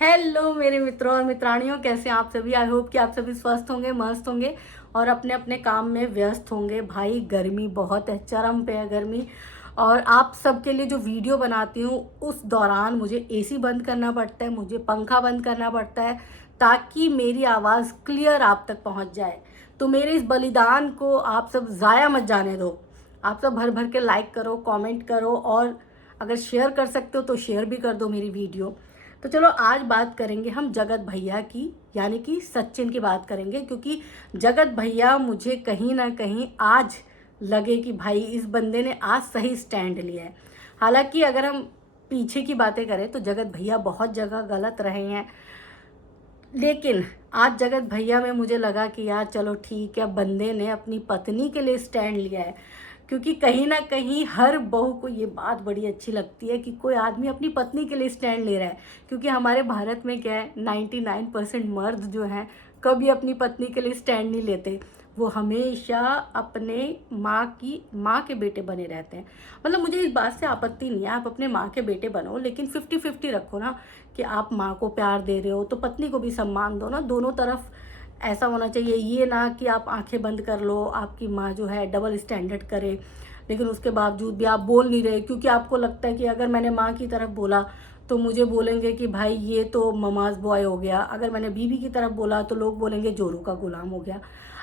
Hello मेरे मित्रों और मित्राणियों, कैसे हैं आप सभी। आई होप कि आप सभी स्वस्थ होंगे, मस्त होंगे और अपने अपने काम में व्यस्त होंगे। भाई गर्मी बहुत है, चरम पे है गर्मी। और आप सबके लिए जो वीडियो बनाती हूँ उस दौरान मुझे एसी बंद करना पड़ता है, मुझे पंखा बंद करना पड़ता है ताकि मेरी आवाज़ क्लियर आप तक पहुँच जाए। तो मेरे इस बलिदान को आप सब ज़ाया मत जाने दो। आप सब भर भर के लाइक करो, कमेंट करो और अगर शेयर कर सकते हो तो शेयर भी कर दो मेरी वीडियो। तो चलो आज बात करेंगे हम जगत भैया की, यानी कि सचिन की बात करेंगे, क्योंकि जगत भैया मुझे कहीं ना कहीं आज लगे कि भाई इस बंदे ने आज सही स्टैंड लिया है। हालांकि अगर हम पीछे की बातें करें तो जगत भैया बहुत जगह गलत रहे हैं, लेकिन आज जगत भैया में मुझे लगा कि यार चलो ठीक है, बंदे ने अपनी पत्नी के लिए स्टैंड लिया है। क्योंकि कहीं ना कहीं हर बहू को ये बात बड़ी अच्छी लगती है कि कोई आदमी अपनी पत्नी के लिए स्टैंड ले रहा है। क्योंकि हमारे भारत में क्या है, 99% मर्द जो हैं कभी अपनी पत्नी के लिए स्टैंड नहीं लेते। वो हमेशा अपने माँ के बेटे बने रहते हैं। मतलब मुझे इस बात से आपत्ति नहीं है, आप अपने माँ के बेटे बनो, लेकिन 50-50 रखो ना, कि आप माँ को प्यार दे रहे हो तो पत्नी को भी सम्मान दो ना। दोनों तरफ ऐसा होना चाहिए। ये ना कि आप आंखें बंद कर लो, आपकी माँ जो है डबल स्टैंडर्ड करे, लेकिन उसके बावजूद भी आप बोल नहीं रहे, क्योंकि आपको लगता है कि अगर मैंने माँ की तरफ बोला तो मुझे बोलेंगे कि भाई ये तो ममाज बॉय हो गया, अगर मैंने बीवी की तरफ बोला तो लोग बोलेंगे जोरू का गुलाम हो गया।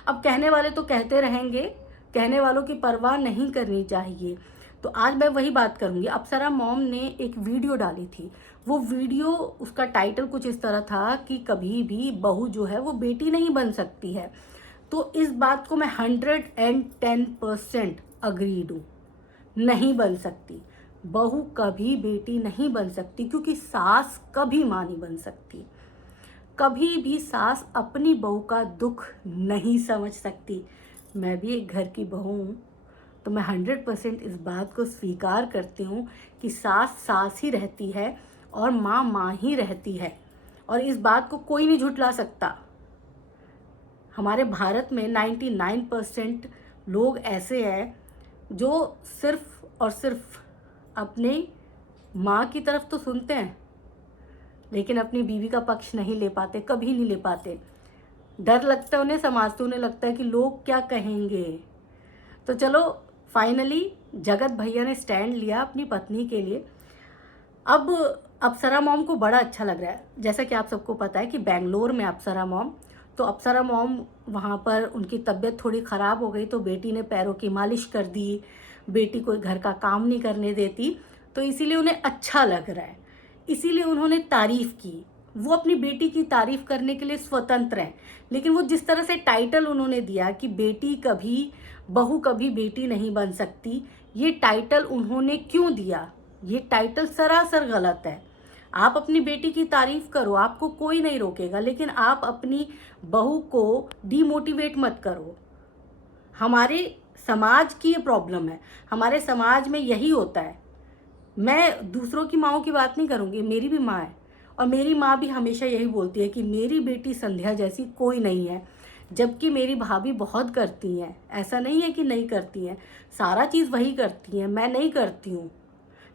अब कहने वाले तो कहते रहेंगे, कहने वालों की परवाह नहीं करनी चाहिए। तो आज मैं वही बात करूंगी। अप्सरा मॉम ने एक वीडियो डाली थी। वो वीडियो, उसका टाइटल कुछ इस तरह था कि कभी भी बहू जो है वो बेटी नहीं बन सकती है। तो इस बात को मैं 110% अग्रीड हूँ। नहीं बन सकती, बहू कभी बेटी नहीं बन सकती, क्योंकि सास कभी माँ नहीं बन सकती। कभी भी सास अपनी बहू का दुख नहीं समझ सकती। मैं भी एक घर की बहू हूँ, तो मैं 100% इस बात को स्वीकार करती हूँ कि सास सास ही रहती है और माँ माँ ही रहती है। और इस बात को कोई नहीं झुठला सकता। हमारे भारत में 99% लोग ऐसे हैं जो सिर्फ और सिर्फ अपने माँ की तरफ तो सुनते हैं, लेकिन अपनी बीवी का पक्ष नहीं ले पाते, कभी नहीं ले पाते। डर लगता है उन्हें, समाज से उन्हें लगता है कि लोग क्या कहेंगे। तो चलो, फाइनली जगत भैया ने स्टैंड लिया अपनी पत्नी के लिए। अब अप्सरा मॉम को बड़ा अच्छा लग रहा है। जैसा कि आप सबको पता है कि बेंगलोर में अप्सरा मॉम, तो अप्सरा मॉम वहाँ पर उनकी तबीयत थोड़ी ख़राब हो गई, तो बेटी ने पैरों की मालिश कर दी, बेटी को घर का काम नहीं करने देती, तो इसीलिए उन्हें अच्छा लग रहा है, इसीलिए उन्होंने तारीफ़ की। वो अपनी बेटी की तारीफ़ करने के लिए स्वतंत्र हैं, लेकिन वो जिस तरह से टाइटल उन्होंने दिया कि बेटी कभी, बहू कभी बेटी नहीं बन सकती, ये टाइटल उन्होंने क्यों दिया, ये टाइटल सरासर गलत है। आप अपनी बेटी की तारीफ करो, आपको कोई नहीं रोकेगा, लेकिन आप अपनी बहू को डीमोटिवेट मत करो। हमारे समाज की ये प्रॉब्लम है, हमारे समाज में यही होता है। मैं दूसरों की माँओं की बात नहीं करूँगी, मेरी भी माँ है, और मेरी माँ भी हमेशा यही बोलती है कि मेरी बेटी संध्या जैसी कोई नहीं है। जबकि मेरी भाभी बहुत करती हैं, ऐसा नहीं है कि नहीं करती हैं, सारा चीज़ वही करती हैं, मैं नहीं करती हूँ।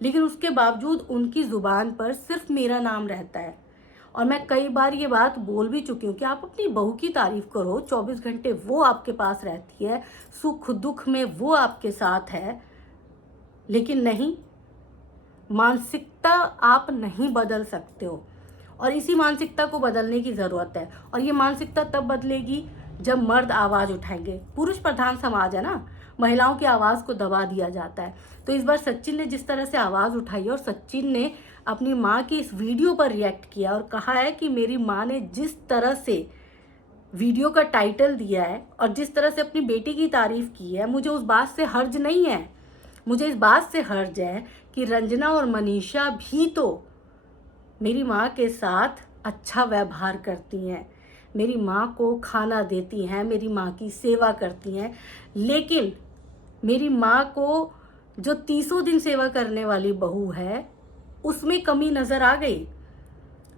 लेकिन उसके बावजूद उनकी ज़ुबान पर सिर्फ मेरा नाम रहता है। और मैं कई बार ये बात बोल भी चुकी हूँ कि आप अपनी बहू की तारीफ़ करो, 24 घंटे वो आपके पास रहती है, सुख दुख में वो आपके साथ है। लेकिन नहीं, मानसिकता आप नहीं बदल सकते हो, और इसी मानसिकता को बदलने की ज़रूरत है। और ये मानसिकता तब बदलेगी जब मर्द आवाज़ उठाएंगे। पुरुष प्रधान समाज है ना, महिलाओं की आवाज़ को दबा दिया जाता है। तो इस बार सचिन ने जिस तरह से आवाज़ उठाई, और सचिन ने अपनी माँ की इस वीडियो पर रिएक्ट किया और कहा है कि मेरी माँ ने जिस तरह से वीडियो का टाइटल दिया है और जिस तरह से अपनी बेटी की तारीफ़ की है, मुझे उस बात से हर्ज नहीं है। मुझे इस बात से हर्ज है कि रंजना और मनीषा भी तो मेरी माँ के साथ अच्छा व्यवहार करती हैं, मेरी माँ को खाना देती हैं, मेरी माँ की सेवा करती हैं। लेकिन मेरी माँ को जो 30 दिन सेवा करने वाली बहू है उसमें कमी नज़र आ गई,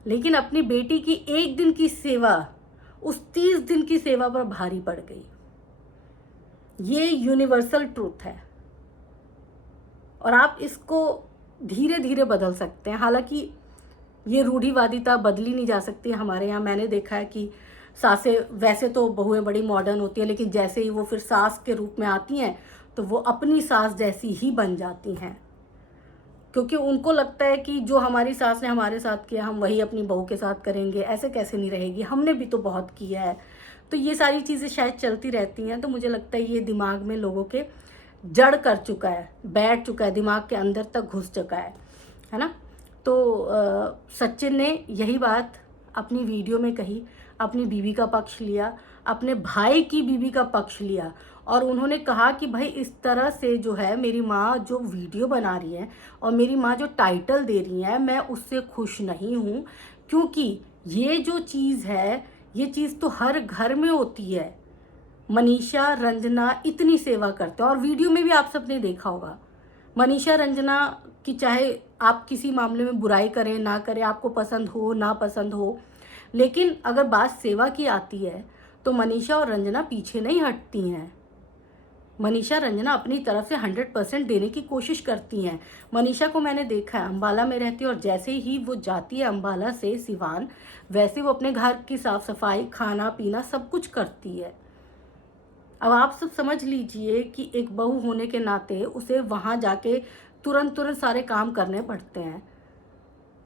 लेकिन अपनी बेटी की एक दिन की सेवा उस 30 दिन की सेवा पर भारी पड़ गई। ये यूनिवर्सल ट्रूथ है, और आप इसको धीरे धीरे बदल सकते हैं। हालांकि ये रूढ़िवादिता बदली नहीं जा सकती हमारे यहाँ। मैंने देखा है कि सासें, वैसे तो बहुएं बड़ी मॉडर्न होती है, लेकिन जैसे ही वो फिर सास के रूप में आती हैं तो वो अपनी सास जैसी ही बन जाती हैं, क्योंकि उनको लगता है कि जो हमारी सास ने हमारे साथ किया हम वही अपनी बहू के साथ करेंगे। ऐसे कैसे नहीं रहेगी, हमने भी तो बहुत किया है। तो ये सारी चीज़ें शायद चलती रहती हैं। तो मुझे लगता है ये दिमाग में लोगों के जड़ कर चुका है, बैठ चुका है, दिमाग के अंदर तक घुस चुका है ना। तो सचिन ने यही बात अपनी वीडियो में कही, अपनी बीवी का पक्ष लिया, अपने भाई की बीवी का पक्ष लिया, और उन्होंने कहा कि भाई इस तरह से जो है मेरी माँ जो वीडियो बना रही है और मेरी माँ जो टाइटल दे रही है, मैं उससे खुश नहीं हूँ, क्योंकि ये जो चीज़ है ये चीज़ तो हर घर में होती है। मनीषा रंजना इतनी सेवा करते हैं, और वीडियो में भी आप सबने देखा होगा मनीषा रंजना की, चाहे आप किसी मामले में बुराई करें ना करें, आपको पसंद हो ना पसंद हो, लेकिन अगर बात सेवा की आती है तो मनीषा और रंजना पीछे नहीं हटती हैं। मनीषा रंजना अपनी तरफ से 100% देने की कोशिश करती हैं। मनीषा को मैंने देखा है, अम्बाला में रहती है, और जैसे ही वो जाती है अम्बाला से सिवान, वैसे वो अपने घर की साफ सफाई, खाना पीना सब कुछ करती है। अब आप सब समझ लीजिए कि एक बहू होने के नाते उसे वहाँ जाके तुरंत सारे काम करने पड़ते हैं।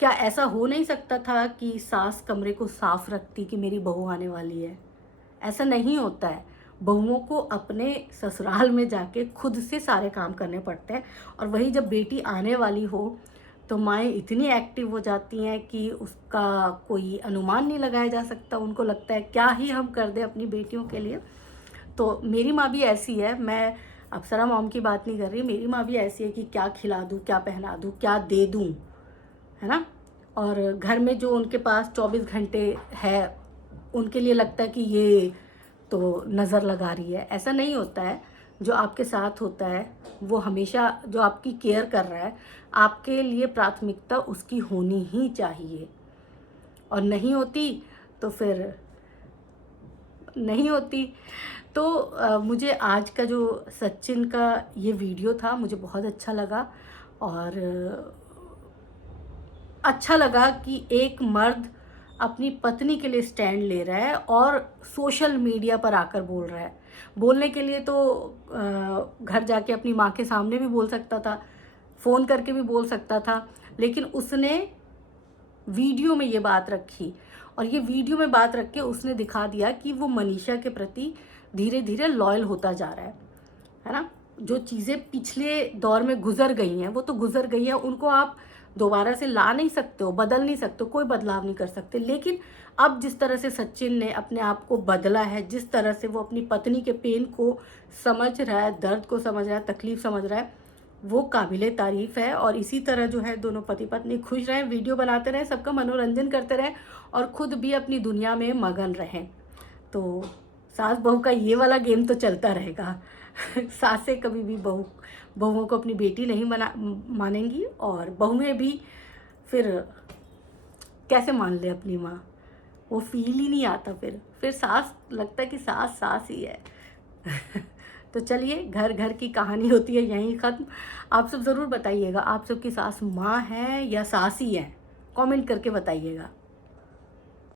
क्या ऐसा हो नहीं सकता था कि सास कमरे को साफ रखती कि मेरी बहू आने वाली है? ऐसा नहीं होता है। बहुओं को अपने ससुराल में जाके खुद से सारे काम करने पड़ते हैं, और वही जब बेटी आने वाली हो तो माएँ इतनी एक्टिव हो जाती हैं कि उसका कोई अनुमान नहीं लगाया जा सकता। उनको लगता है क्या ही हम कर दें अपनी बेटियों के लिए। तो मेरी माँ भी ऐसी है, मैं अप्सरा मॉम की बात नहीं कर रही, मेरी माँ भी ऐसी है कि क्या खिला दूँ, क्या पहना दूँ, क्या दे दूँ, है ना। और घर में जो उनके पास 24 घंटे है, उनके लिए लगता है कि ये तो नज़र लगा रही है। ऐसा नहीं होता है। जो आपके साथ होता है वो हमेशा, जो आपकी केयर कर रहा है, आपके लिए प्राथमिकता उसकी होनी ही चाहिए, और नहीं होती तो फिर नहीं होती। तो मुझे आज का जो सचिन का ये वीडियो था मुझे बहुत अच्छा लगा, और अच्छा लगा कि एक मर्द अपनी पत्नी के लिए स्टैंड ले रहा है और सोशल मीडिया पर आकर बोल रहा है। बोलने के लिए तो घर जाके अपनी माँ के सामने भी बोल सकता था, फ़ोन करके भी बोल सकता था, लेकिन उसने वीडियो में ये बात रखी, और ये वीडियो में बात रख के उसने दिखा दिया कि वो मनीषा के प्रति धीरे धीरे लॉयल होता जा रहा है ना। जो चीज़ें पिछले दौर में गुजर गई हैं वो तो गुजर गई हैं, उनको आप दोबारा से ला नहीं सकते हो, बदल नहीं सकते हो, कोई बदलाव नहीं कर सकते। लेकिन अब जिस तरह से सचिन ने अपने आप को बदला है, जिस तरह से वो अपनी पत्नी के पेन को समझ रहा है, दर्द को समझ रहा है, तकलीफ समझ रहा है, वो काबिले तारीफ़ है। और इसी तरह जो है दोनों पति पत्नी खुश रहें, वीडियो बनाते रहें, सबका मनोरंजन करते रहें, और ख़ुद भी अपनी दुनिया में मगन रहें। तो सास बहू का ये वाला गेम तो चलता रहेगा। सासें कभी भी बहुओं को अपनी बेटी नहीं मानेंगी, और बहुएं भी फिर कैसे मान ले अपनी माँ, वो फील ही नहीं आता। फिर सास लगता है कि सास सास ही है। तो चलिए, घर घर की कहानी होती है यहीं ख़त्म। आप सब ज़रूर बताइएगा, आप सबकी सास माँ है या सास ही है, कमेंट करके बताइएगा।